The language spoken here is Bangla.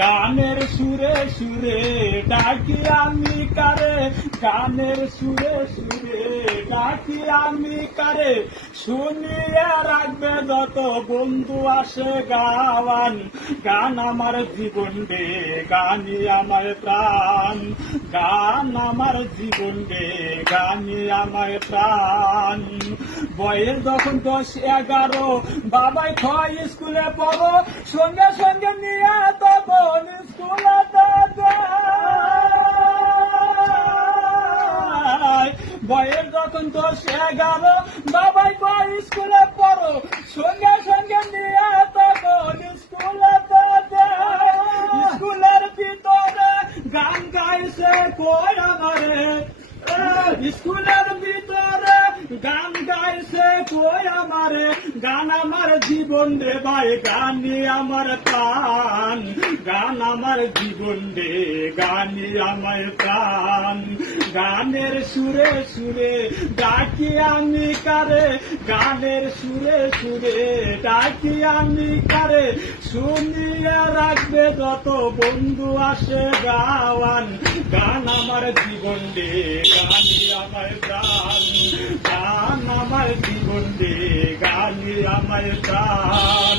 গানের সুরে সুরে ডাকি আমি কারে, গানের সুরে সুরে ডাকি আমি কারে, শুনিয়ে রাখবে যত বন্ধু আসে গাওয়ান। গান আমার জীবন রে, গানই আমার প্রাণ, গান আমার জীবন রে, গানই আমার প্রাণ। বয়স যখন 10-11 বাবাই খয় স্কুলে পড়ো, সঙ্গে সঙ্গে নিয়ে তখন স্কুলে বয়স যখন 10-11 বাবাই কয় স্কুলে পড়ো, সঙ্গে সঙ্গে নিয়ে তখন স্কুলে স্কুলের ভিতরে গান গাইছে কই আমারে, স্কুলের ভিতরে গান গাইছে কই আমারে। গান আমার জীবন রে ভাই, গানই আমার প্রাণ, গান আমার জীবন রে, গানই আমার প্রাণ। গানের সুরে সুরে ডাকি আমি কারে, গানের সুরে সুরে ডাকি আমি কারে, শুনিয়ে রাখবে যত বন্ধু আসে গাওয়ান। গান আমার জীবন রে, গানই আমার প্রাণ, গান আমার জীবন রে, গানই আমার প্রাণ।